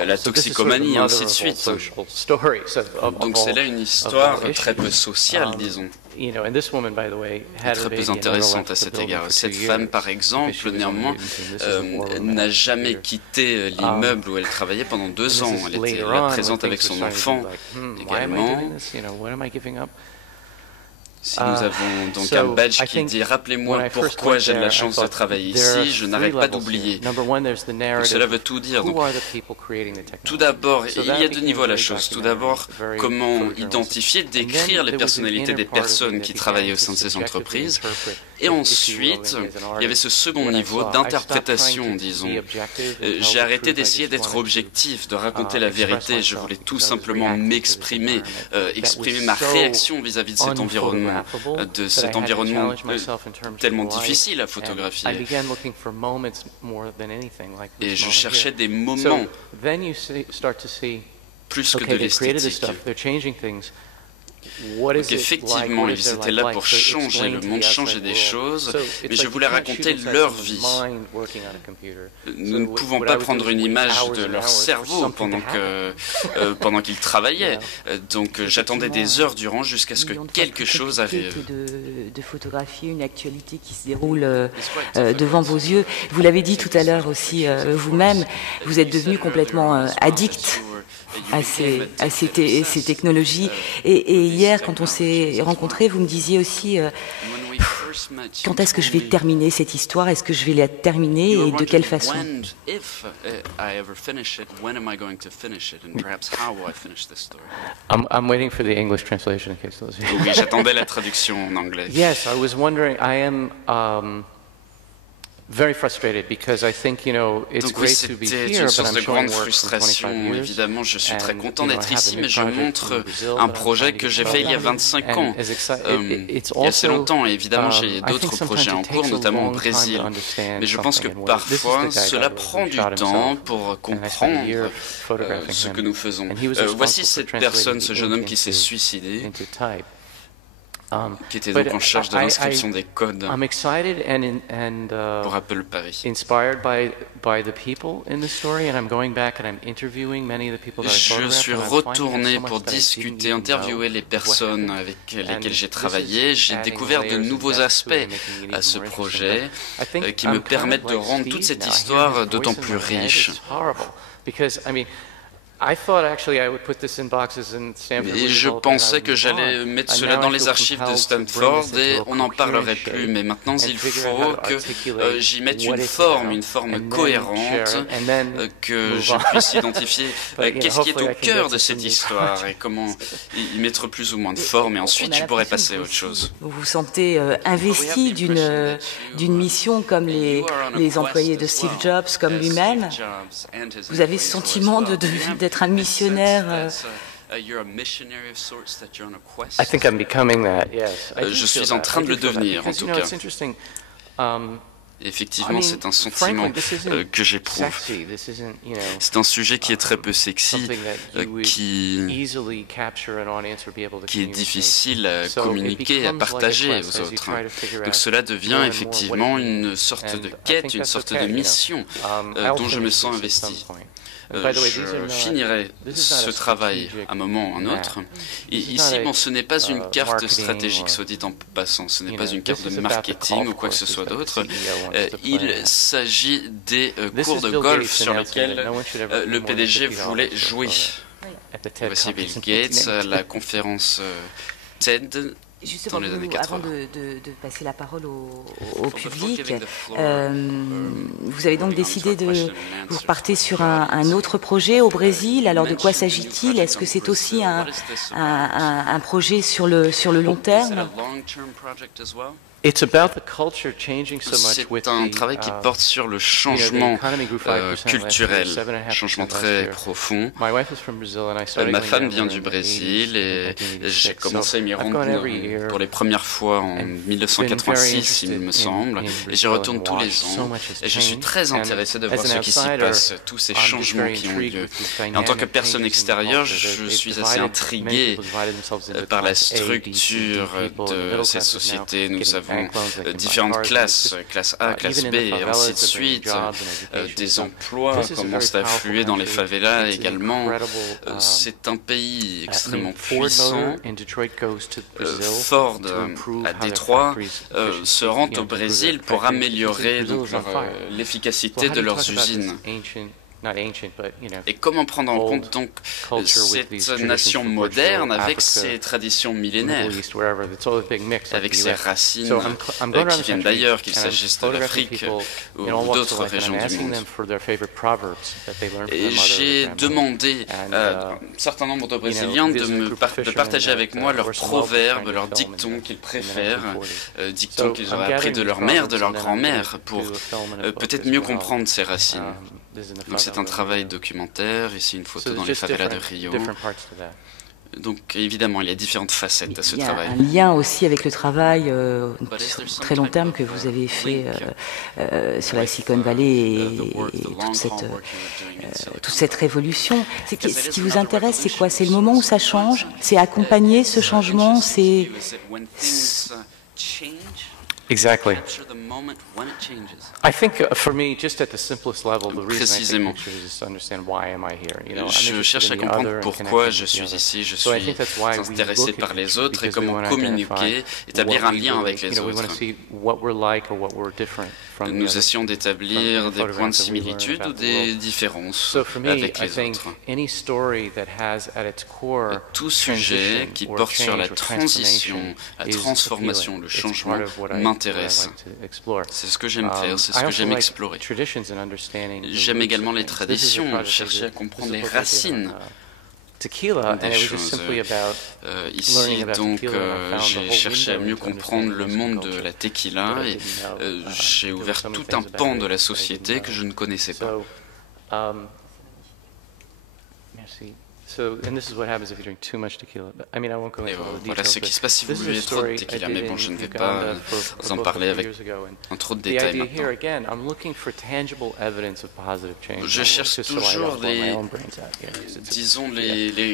la toxicomanie, et ainsi de suite. Donc c'est là une histoire très peu sociale, disons. Très peu intéressante à cet égard. Cette femme, par exemple, néanmoins, n'a jamais quitté l'immeuble où elle travaillait pendant 2 ans. Elle était là présente avec son enfant également. Si nous avons donc un badge qui dit « Rappelez-moi pourquoi j'ai de la chance de travailler ici, je n'arrête pas d'oublier ». Cela veut tout dire. Donc, tout d'abord, il y a 2 niveaux à la chose. Tout d'abord, comment identifier, décrire les personnalités des personnes qui travaillaient au sein de ces entreprises. Et ensuite, il y avait ce second niveau d'interprétation, disons. J'ai arrêté d'essayer d'être objectif, de raconter la vérité. Je voulais tout simplement m'exprimer, exprimer ma réaction vis-à-vis de cet environnement. Tellement difficile à photographier. Et je cherchais des moments plus que de l'esthétique. Donc effectivement, ils étaient là pour changer le monde, changer des choses, mais je voulais raconter leur vie. Nous ne pouvons pas prendre une image de leur cerveau pendant qu'ils travaillaient. Donc j'attendais des heures durant jusqu'à ce que quelque chose arrive. De photographier une actualité qui se déroule devant vos yeux. Vous l'avez dit tout à l'heure aussi vous-même, vous êtes devenu complètement addict à ces technologies. Et hier, quand on s'est rencontrés, vous me disiez aussi quand est-ce que je vais terminer cette histoire? Est-ce que je vais la terminer et de quelle façon? I'm waiting for the English translation in case those. Oui, j'attendais la traduction en anglais. Yes, I was wondering. I am very frustrated because I think, it's great to be here, une source de but I'm grande showing work from 25 frustration. years. Évidemment, je suis très content d'être ici, mais je montre un projet que j'ai fait il y a 25 ans, il y a assez longtemps. Et évidemment, j'ai d'autres projets en cours, notamment au Brésil. Mais je pense que parfois, cela prend du temps pour comprendre ce que nous faisons. Voici cette personne, ce jeune homme qui s'est suicidé, qui était donc en charge de l'inscription des codes pour Apple Paris. Je suis retourné pour discuter, interviewer les personnes avec lesquelles j'ai travaillé. J'ai découvert de nouveaux aspects à ce projet qui me permettent de rendre toute cette histoire d'autant plus riche. Et je pensais que j'allais mettre cela dans les archives de Stanford et on n'en parlerait plus. Mais maintenant, il faut que j'y mette une forme cohérente, que je puisse identifier qu'est-ce qui est au cœur de cette histoire et comment y mettre plus ou moins de forme. Et ensuite, je pourrais passer à autre chose. Vous vous sentez investi d'une mission comme les employés de Steve Jobs, comme lui-même. Vous avez ce sentiment d'être un missionnaire. I think I'm becoming that, yes. Je suis en train de le devenir, en tout cas. Effectivement, c'est un sentiment que j'éprouve. C'est un sujet qui est très peu sexy, qui est difficile à communiquer, à partager aux autres. Donc cela devient effectivement une sorte de quête, une sorte de mission dont je me sens investi. Je finirai ce travail à un moment ou à un autre. Et ici, bon, ce n'est pas une carte stratégique, soit dit en passant, ce n'est pas une carte de marketing ou quoi que ce soit d'autre. Il s'agit des cours de golf sur lesquels le PDG voulait jouer. Voici Bill Gates à la conférence TED. Justement, avant de passer la parole au public, vous avez donc décidé vous partez sur un autre projet au Brésil. Alors de quoi s'agit-il? Est-ce que c'est aussi un projet sur le long terme? C'est un travail qui porte sur le changement culturel, changement très profond. Ma femme vient du Brésil et j'ai commencé à m'y rendre pour les premières fois en 1986, il me semble, et j'y retourne tous les ans. Et je suis très intéressé de voir ce qui s'y passe, tous ces changements qui ont lieu. Et en tant que personne extérieure, je suis assez intrigué par la structure de cette société. Nous avons différentes classes, classe A, classe B, et ainsi de suite. Des emplois commencent à affluer dans les favelas également. C'est un pays extrêmement puissant. Ford à Détroit se rend au Brésil pour améliorer l'efficacité de leurs usines. Et comment prendre en compte donc cette nation moderne avec ses traditions millénaires, avec ses racines qui viennent d'ailleurs, qu'il s'agisse de l'Afrique ou d'autres régions du monde. Et j'ai demandé à un certain nombre de Brésiliens de partager avec moi leurs proverbes, leurs dictons qu'ils préfèrent, dictons qu'ils auraient appris de leur mère, de leur grand-mère, pour peut-être mieux comprendre ces racines. Donc c'est un travail documentaire, ici une photo dans les favelas de Rio. Donc évidemment, il y a différentes facettes à ce travail. Il y a un lien aussi avec le travail sur très long terme que vous avez fait sur la Silicon Valley et toute cette révolution. Ce qui vous intéresse, c'est quoi? C'est le moment où ça change? C'est accompagner ce changement? C'est... Exactly. I think for me, just at the simplest level, the reason I take pictures is to understand why am I here. Je cherche à comprendre pourquoi je suis ici. Je suis intéressé par les autres et comment communiquer, établir un lien avec les autres. Nous essayons d'établir des points de similitude ou des différences avec les autres. Tout sujet qui porte sur la transition, la transformation, le changement m'intéresse. C'est ce que j'aime faire, c'est ce que j'aime explorer. J'aime également les traditions, chercher à comprendre les racines des choses. Ici, donc, j'ai cherché à mieux comprendre le monde de la tequila et j'ai ouvert tout un pan de la société que je ne connaissais pas. Merci. Voilà ce qui se passe si vous buvez trop de tequila, mais bon, je ne vais pas vous en parler avec trop de détails maintenant. Je cherche toujours les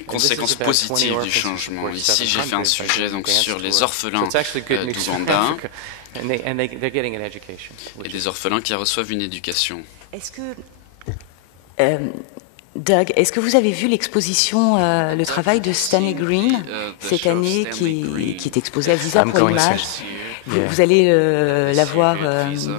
conséquences positives du changement. Ici, j'ai fait un sujet donc sur les orphelins d'Ouganda et des orphelins qui reçoivent une éducation. Est-ce que... Doug, est-ce que vous avez vu l'exposition, le travail de Stanley Green cette année qui est exposé à Visa pour l'image? Vous allez la voir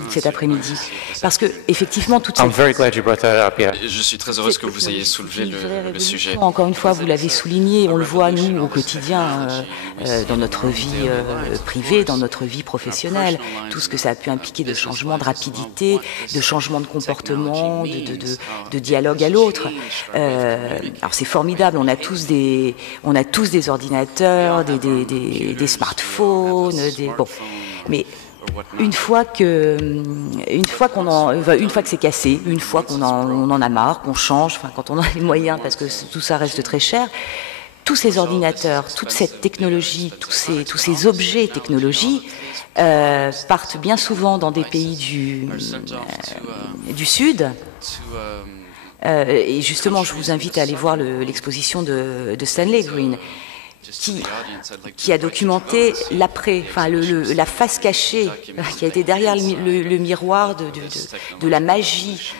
cet après-midi. Parce que, effectivement, toute cette... Je suis très heureuse que vous ayez soulevé le sujet. Encore une fois, vous l'avez souligné, on le voit, nous, au quotidien, dans notre vie privée, dans notre vie professionnelle, tout ce que ça a pu impliquer de changement de rapidité, de changement de comportement, de dialogue à l'autre. Alors c'est formidable, on a tous des ordinateurs, des smartphones, bon... Mais une fois que c'est cassé, une fois qu'on en a marre, qu'on change, enfin quand on a les moyens, parce que tout ça reste très cher, tous ces ordinateurs, toute cette technologie, tous ces objets technologiques partent bien souvent dans des pays du Sud. Et justement, je vous invite à aller voir l'exposition de Stanley Green, qui a documenté l'après, enfin la face cachée qui a été derrière le miroir de la magie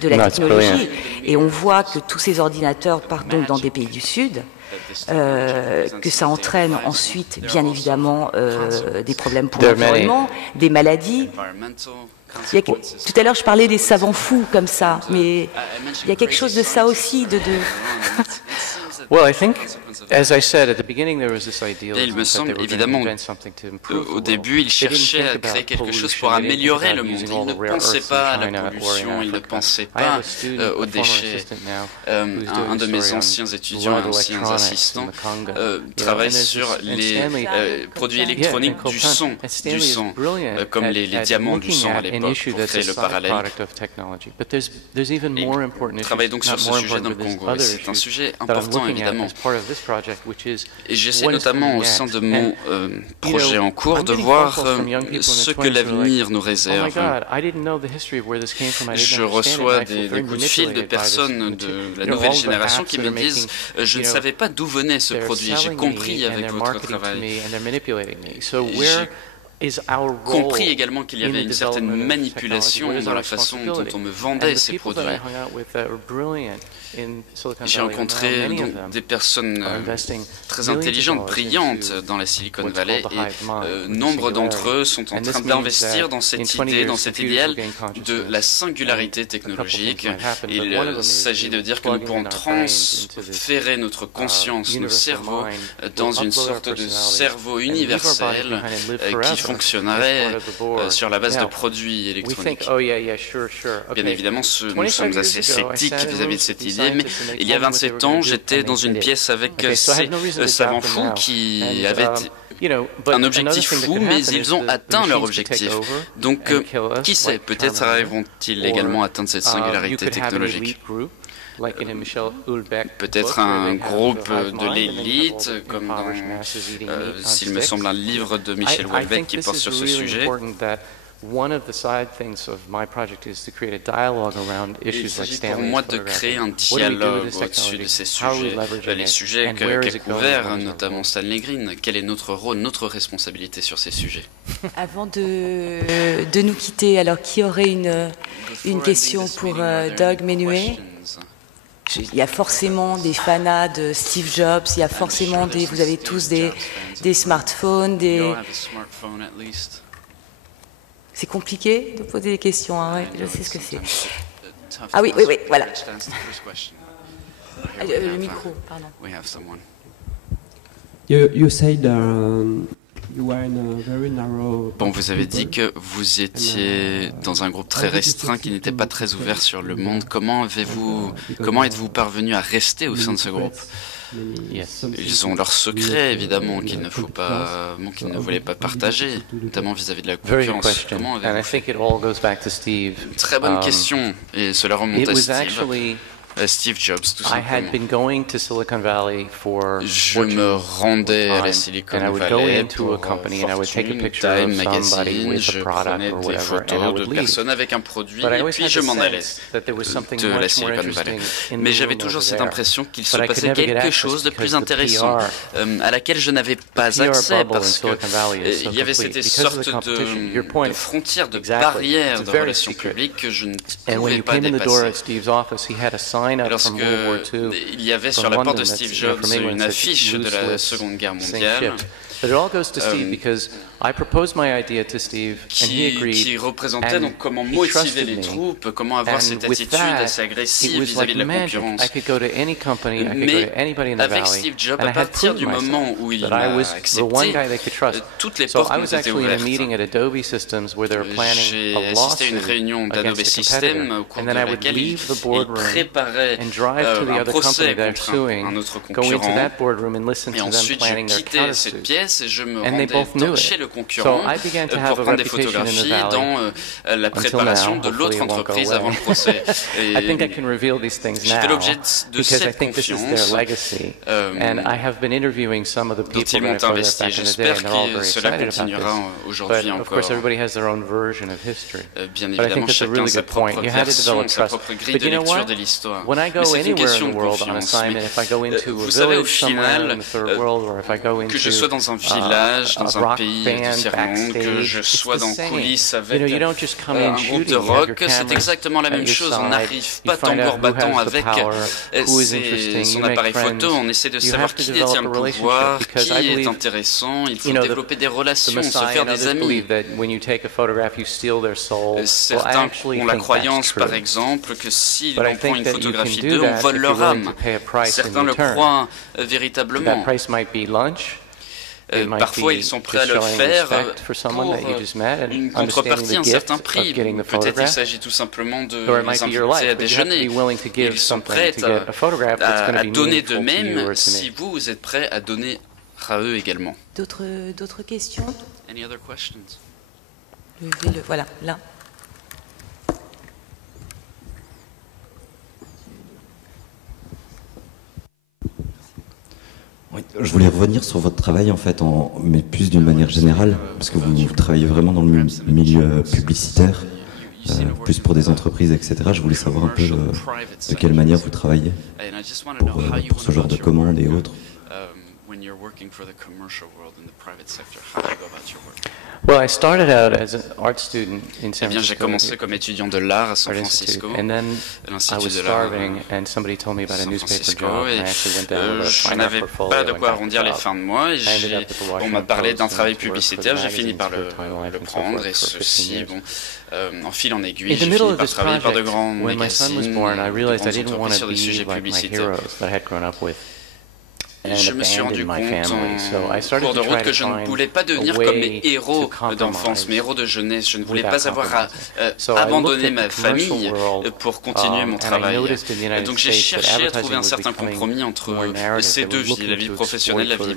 de la technologie. Et on voit que tous ces ordinateurs partent donc dans des pays du Sud, que ça entraîne ensuite, bien évidemment, des problèmes pour l'environnement, des maladies. Tout à l'heure, je parlais des savants fous comme ça, mais il y a quelque chose de ça aussi, Well, I think, as I said at the beginning, there was this idea il me semble, évidemment, au début, il cherchait à créer quelque chose pour améliorer le monde. Il ne pensait pas à la pollution, il ne pensait pas aux déchets. Un de mes anciens étudiants et anciens assistants travaille sur les produits électroniques du son, comme les diamants du son à l'époque, pour créer le parallèle. Il travaille donc sur ce sujet dans le Congo, et c'est un sujet important, évidemment. Et j'essaie notamment au sein de mon projet en cours de voir ce que l'avenir nous réserve. Je reçois des coups de fil de personnes de la nouvelle génération qui me disent « Je ne savais pas d'où venait ce produit, j'ai compris avec votre travail. » J'ai compris également qu'il y avait une certaine manipulation dans la façon dont on me vendait ces produits. J'ai rencontré donc des personnes très intelligentes, brillantes dans la Silicon Valley, et nombre d'entre eux sont en train d'investir dans cette idée, dans cet idéal de la singularité technologique. Il s'agit de dire que nous pourrons transférer notre conscience, nos cerveaux, dans une sorte de cerveau universel qui fonctionnerait sur la base de produits électroniques. Bien évidemment, nous sommes assez sceptiques vis-à-vis de cette idée, mais il y a 27 ans, j'étais dans une pièce avec ces savants fous qui avaient un objectif fou, mais ils ont atteint leur objectif. Donc, qui sait, peut-être arriveront-ils également à atteindre cette singularité technologique. Peut-être un groupe de l'élite, comme dans, s'il me semble, un livre de Michel Houellebecq qui porte sur ce sujet. Il s'agit pour moi de créer un dialogue au-dessus de ces sujets, les sujets qu'a couvert notamment Stanley Green. Quel est notre rôle, notre responsabilité sur ces sujets? Avant de nous quitter, alors qui aurait une question pour Doug Menuet? Il y a forcément des fanats de Steve Jobs, il y a forcément vous avez tous des smartphones, C'est compliqué de poser des questions, hein, ouais, je sais ce que c'est. Ah oui, voilà. Le micro, pardon. You said Bon, vous avez dit que vous étiez dans un groupe très restreint qui n'était pas très ouvert sur le monde. Comment êtes-vous parvenu à rester au sein de ce groupe? Ils ont leurs secrets, évidemment, qu'ils ne voulaient pas partager, notamment vis-à-vis de la concurrence. Comment avez-vous fait? Très bonne question, et cela remonte à Steve Jobs, tout simplement. Je me rendais à la Silicon Valley pour Fortune, Time Magazine, je prenais des photos de personnes avec un produit et puis je m'en allais de la Silicon Valley. Mais j'avais toujours cette impression qu'il se passait quelque chose de plus intéressant à laquelle je n'avais pas accès parce qu'il y avait cette sorte de frontière, de barrière de relations publiques que je ne pouvais pas dépasser. Lorsqu'il y avait sur la porte de Steve Jobs une affiche de la Seconde Guerre mondiale qui représentait donc comment motiver les troupes, comment avoir cette attitude assez agressive vis-à-vis de la concurrence. Mais avec Steve Jobs, à partir du moment où il m'a accepté, toutes les portes m'ont été ouvertes. J'ai assisté à une réunion d'Adobe Systems au cours de laquelle il préparait un procès contre un autre concurrent. Et ensuite, j'ai quitté cette pièce business et je me rendais chez le concurrent pour prendre des photographies dans la préparation de l'autre entreprise avant le procès. Et j'ai fait l'objet de cette confiance dont ils m'ont investi. J'espère que cela continuera aujourd'hui encore. Bien évidemment, chacun a sa propre version, sa propre grille de lecture de l'histoire. Mais c'est une question de confiance. Vous savez, au final, que je sois dans un village, dans un pays du tiers-monde, que je sois dans coulisses avec un groupe de rock, c'est exactement la même chose. On n'arrive pas tambour battant avec son appareil photo. On essaie de savoir qui détient le pouvoir, qui est intéressant. Il faut développer des relations, se faire des amis. Certains ont la croyance, par exemple, que si l'on prend une photographie d'eux, on vole leur âme. Certains le croient véritablement. Parfois, ils sont prêts à le faire pour une contrepartie, un certain prix. Peut-être il s'agit tout simplement de les inviter à déjeuner. Ils sont prêts à donner d'eux-mêmes si vous êtes prêts à donner à eux également. D'autres questions? Any other questions? Voilà, là. Oui, je voulais revenir sur votre travail en fait, mais plus d'une manière générale, parce que vous travaillez vraiment dans le milieu publicitaire, plus pour des entreprises, etc. Je voulais savoir un peu de quelle manière vous travaillez pour ce genre de commandes et autres. Well, I started out as an art student in San Eh bien, j'ai commencé comme étudiant de l'art à San Francisco, l'Institut de l'art à San Francisco, et je n'avais pas de quoi arrondir les fins de mois, et on m'a parlé d'un travail publicitaire, j'ai fini par le prendre, et ceci, en fil en aiguille, j'ai fini par travailler par de grands magazines, de grandes entreprises sur des sujets publicitaires. Je me suis rendu compte en cours de route que je ne voulais pas devenir comme mes héros d'enfance, mes héros de jeunesse. Je ne voulais pas avoir à abandonner ma famille pour continuer mon travail. Donc j'ai cherché à trouver un certain compromis entre ces deux vies, la vie professionnelle, la vie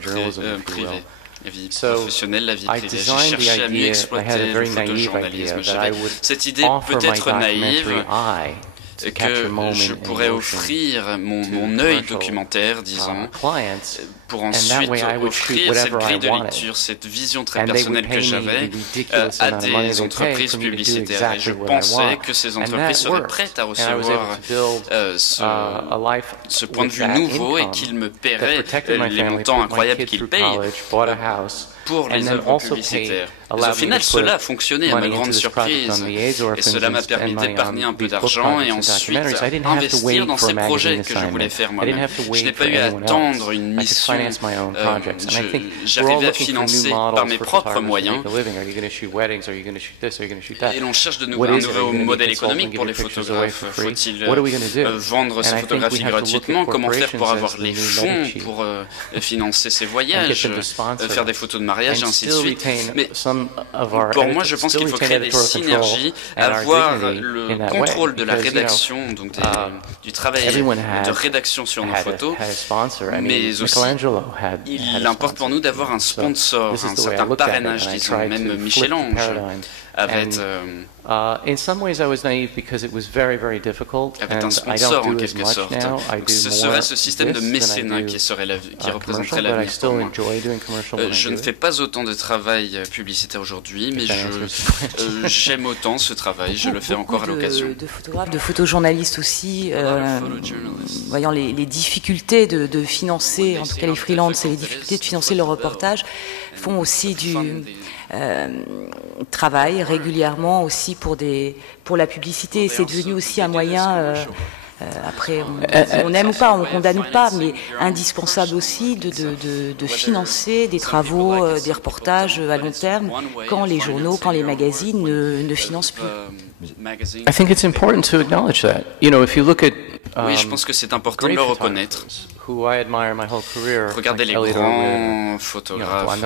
privée. La vie professionnelle, la vie privée. J'ai cherché à mieux exploiter le photojournalisme. J'avais cette idée peut-être naïve que je pourrais offrir mon œil documentaire, disons, pour ensuite offrir cette grille de lecture, cette vision très personnelle que j'avais à des entreprises publicitaires. Et je pensais que ces entreprises seraient prêtes à recevoir ce point de vue nouveau et qu'ils me paieraient les montants incroyables qu'ils payent pour les œuvres publicitaires. Mais au final, cela a fonctionné à ma grande surprise. Et cela m'a permis d'épargner un peu d'argent et ensuite investir dans ces projets que je voulais faire moi-même. Je n'ai pas eu à attendre une mission. J'arrivais à financer par mes propres moyens. Et l'on cherche un nouveau modèle économique pour les photographes. Faut-il vendre ces photographies gratuitement? Comment faire pour avoir les fonds pour financer ces voyages, faire des photos de mariage, et ainsi de suite. Mais pour moi, je pense qu'il faut créer des synergies, avoir le contrôle de la rédaction, donc du travail de rédaction sur nos photos, mais aussi il importe pour nous d'avoir un sponsor, un certain parrainage, disons, même Michel-Ange avait un sponsor en quelque sorte. Ce serait ce système de mécénat qui représenterait l'avenir pour moi. Je ne fais pas autant de travail publicitaire aujourd'hui, mais j'aime autant ce travail, je le fais encore à l'occasion. De photographes, de photojournalistes aussi, voyant les difficultés de financer, en tout cas les freelances, et les difficultés de financer leur reportage, font aussi du travail régulièrement aussi pour la publicité. C'est devenu aussi un moyen, après on aime ou pas, on condamne ou pas, mais indispensable aussi de financer des travaux, des reportages à long terme quand les journaux, quand les magazines ne financent plus. I think it's important to acknowledge that. You know, if you look at oui, je pense que c'est important de le reconnaître. Regardez les grands photographes,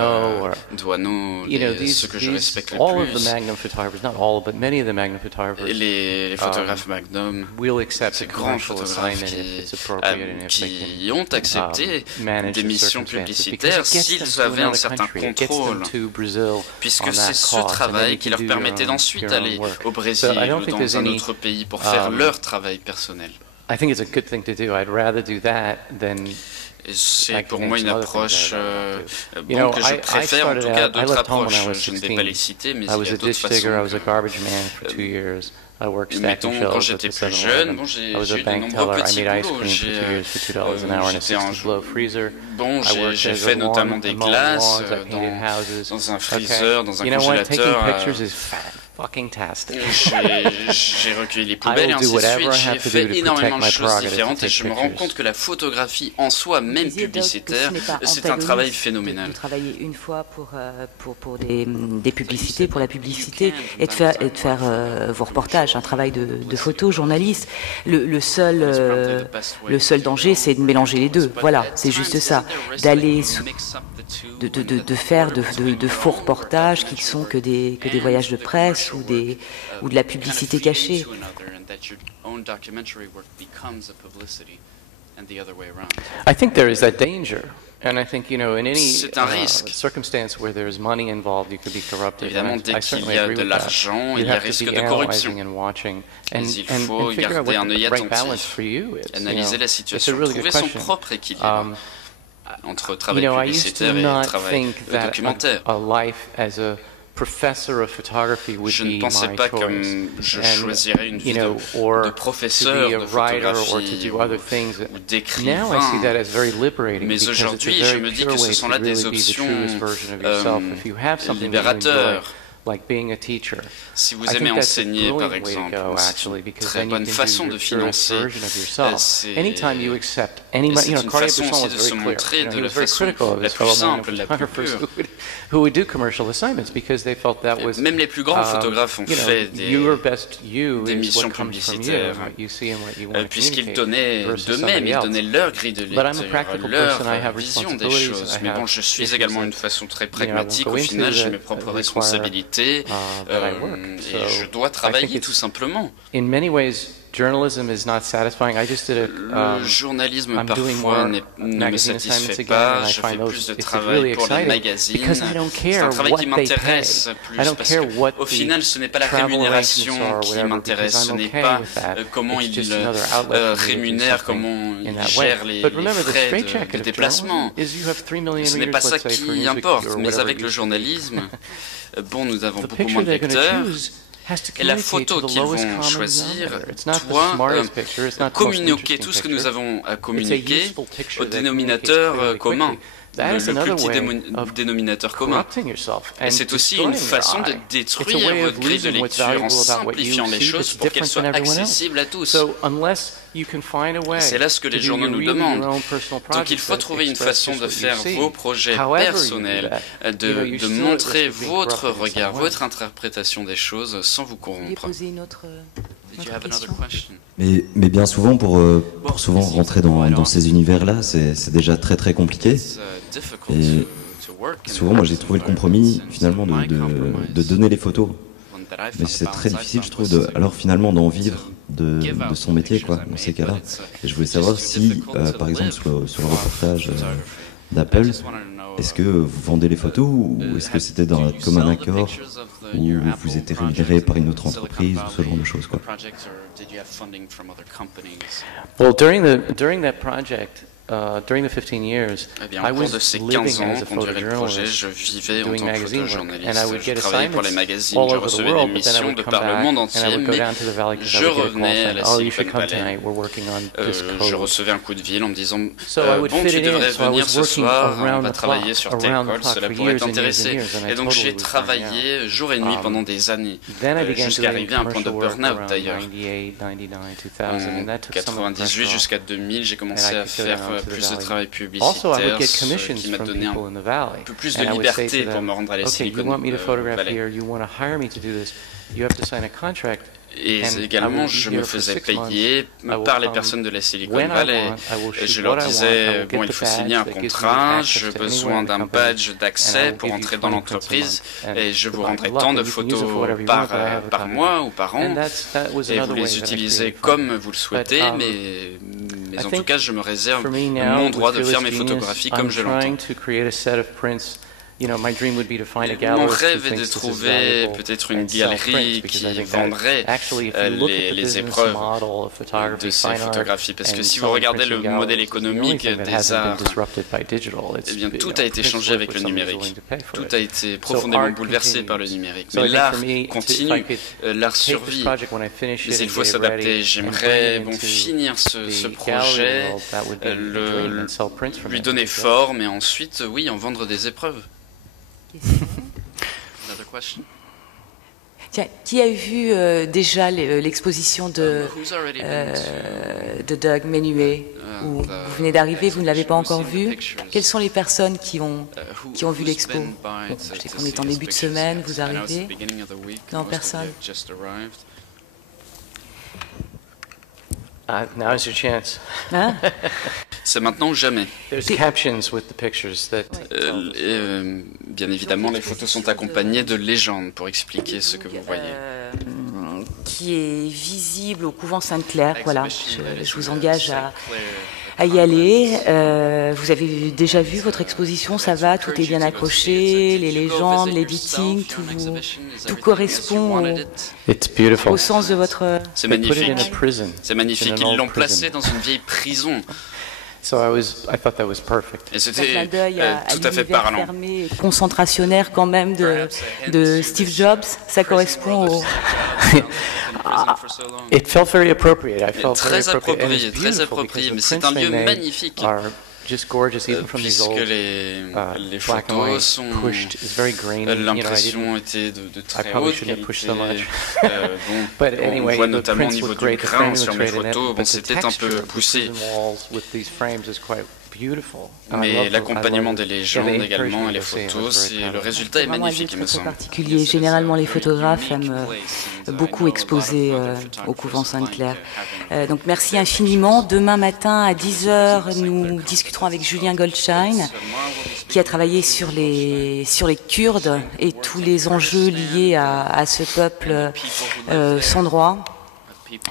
Doisneau, ceux que je respecte le plus, les photographes Magnum, ces grands photographes qui ont accepté des missions publicitaires s'ils avaient un certain contrôle, puisque c'est ce travail qui leur permettait d'ensuite aller au Brésil ou dans un autre pays pour faire leur travail personnel. C'est pour moi une approche que je préfère, en tout cas à d'autres approches. Je ne vais pas les citer, mais il y a d'autres façons. Mettons, quand j'étais plus jeune, j'ai eu de nombreux petits boulots. J'ai fait notamment des glaces dans un freezer, dans un congélateur. J'ai recueilli les poubelles et ainsi de suite. J'ai fait énormément de choses différentes et je me rends compte que la photographie en soi, même publicitaire, c'est un travail phénoménal. Vous travaillez une fois pour des publicités, pour la publicité, et de faire vos reportages, un travail de photojournaliste. Le seul danger, c'est de mélanger les deux. Voilà, c'est juste ça. D'aller de faire de faux reportages qui sont que des voyages de presse ou de la publicité cachée. I think there is that danger. And I think, in any circumstance where there is money involved, you could be corrupted. Évidemment, dès qu'il y a de l'argent, il y a risque de corruption. Mais il faut garder un œil attentif, analyser la situation, trouver son propre équilibre entre travail publicitaire et travail documentaire. Je ne pensais pas comme je choisirais une vie de professeur de photographie ou d'écrivain, mais aujourd'hui je me dis que ce sont là des options libérateurs. Si vous aimez enseigner, par exemple, c'est une très bonne façon de financer. C'est une façon aussi de se montrer de la façon la plus simple, la plus pure. Même les plus grands photographes ont fait des missions publicitaires, puisqu'ils donnaient d'eux-mêmes, ils donnaient leur grille de lecture, leur vision des choses. Mais bon, je suis également une façon très pragmatique. Au final, j'ai mes propres responsabilités. Et je dois travailler tout simplement. Le journalisme parfois ne me satisfait pas, je fais plus de travail pour les magazines. C'est un travail qui m'intéresse plus parce qu'au final ce n'est pas la rémunération qui m'intéresse, ce n'est pas comment ils rémunèrent, comment ils gèrent les frais de déplacement. Ce n'est pas ça qui importe, mais avec le journalisme, bon, nous avons beaucoup moins de lecteurs. Et la photo qu'ils vont choisir doit communiquer tout ce que nous avons à communiquer au dénominateur commun, le plus petit dénominateur commun. Et c'est aussi une façon de détruire votre grille de lecture en simplifiant les choses pour qu'elles soient accessibles à tous. C'est là ce que les journaux nous demandent. Donc il faut trouver une façon de faire vos projets personnels, de montrer votre regard, votre interprétation des choses sans vous corrompre. Mais bien souvent, pour souvent rentrer dans ces univers-là, c'est déjà très très compliqué. Et souvent, moi j'ai trouvé le compromis finalement de donner les photos. Mais c'est très difficile, je trouve, alors finalement d'en vivre de son métier, quoi, dans ces cas-là. Et je voulais savoir si, par exemple, sur le reportage d'Apple, est-ce que vous vendez les photos ou est-ce que c'était comme un accord où vous êtes rémunéré par une autre entreprise ou ce genre de choses, quoi. Well, during that project, during the 15 years, au cours de ces 15 ans qu'on durait le projet, je vivais en tant que photojournaliste. Je travaillais pour les magazines, je recevais des missions de par le monde entier, mais je revenais à la Silicon Valley. Je recevais un coup de fil en me disant « Bon, tu devrais venir ce soir, on va travailler sur tel col, cela pourrait t'intéresser. » Et donc j'ai travaillé jour et nuit pendant des années, jusqu'à arriver à un point de burn-out d'ailleurs. En 98 jusqu'à 2000, j'ai commencé à faire plus de travail publicitaire, ce qui m'a donné un peu plus de liberté pour me rendre à la Silicon Valley. Et également, je me faisais payer par les personnes de la Silicon Valley. Je leur disais, bon, il faut signer un contrat, j'ai besoin d'un badge d'accès pour entrer dans l'entreprise et je vous rendrai tant de photos par mois ou par an. Et vous les utilisez comme vous le souhaitez, mais en tout cas, je me réserve mon droit de faire mes photographies comme je l'entends. Mon rêve est de trouver peut-être une galerie qui vendrait les épreuves de ces photographies. Parce que si vous regardez le modèle économique des arts, eh bien, tout a été changé avec le numérique. Tout a été profondément bouleversé par le numérique. Mais l'art continue, l'art survit, mais il faut s'adapter. J'aimerais finir ce projet, lui donner forme et ensuite, oui, en vendre des épreuves. Tiens, qui a vu déjà l'exposition de Doug Menuet où vous venez d'arriver, vous ne l'avez pas encore vue? Quelles sont les personnes qui ont vu l'expo? Je sais qu'on est en début de semaine, vous arrivez? Non, personne. Now's your chance. Hein? C'est maintenant ou jamais. There's captions with the pictures that bien évidemment, les photos sont accompagnées de légendes pour expliquer ce que vous voyez. Qui est visible au couvent Sainte-Claire. Voilà, je vous engage à y aller. Vous avez déjà vu votre exposition, ça va, tout est bien accroché, les légendes, l'editing, tout correspond au sens de votre... C'est magnifique. C'est magnifique. Ils l'ont placé dans une vieille prison. Et c'était tout à fait parlant. Fermé, concentrationnaire quand même de Steve Jobs, ça correspond au... It felt very appropriate. I felt très approprié, mais c'est un lieu magnifique. Puisque les photos sont... L'impression était de très haute qualité. On voit notamment au niveau du grain sur mes photos, c'était un peu poussé. Mais l'accompagnement des légendes également et les photos, le résultat est magnifique, il me semble. Particulier. Généralement, les photographes aiment beaucoup exposer au couvent Sainte-Claire. Donc merci infiniment. Demain matin à 10h, nous discuterons avec Julien Goldstein, qui a travaillé sur les Kurdes et tous les enjeux liés à ce peuple sans droit,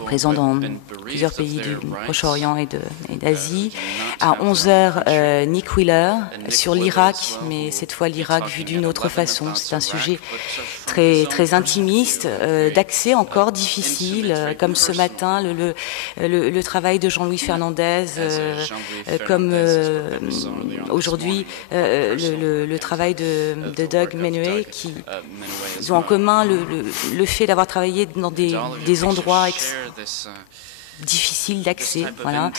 présent dans plusieurs pays du Proche-Orient et d'Asie. À 11h, Nick Wheeler sur l'Irak, mais cette fois l'Irak vu d'une autre façon. C'est un sujet très intimiste, d'accès encore difficile, comme ce matin le travail de Jean-Louis Fernandez, comme aujourd'hui le travail de Doug Menuet, qui ont en commun le fait d'avoir travaillé dans des endroits difficile d'accès. Voilà.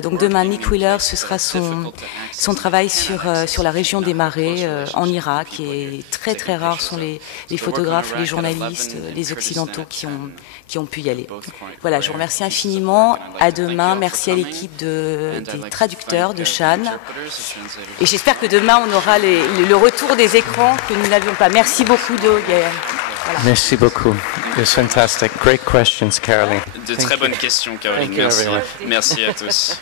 Donc demain, Nick Wheeler, ce sera son travail sur la région des marais en Irak. Et très rares sont les photographes, les journalistes, les occidentaux qui ont pu y aller. Voilà, je vous remercie infiniment. À demain. Merci à l'équipe des traducteurs de Shan. Et j'espère que demain, on aura le retour des écrans que nous n'avions pas. Merci beaucoup, Doug. Voilà. Merci beaucoup. It was fantastic. Great questions, Caroline. De très bonnes questions, Caroline. Merci. Merci à tous.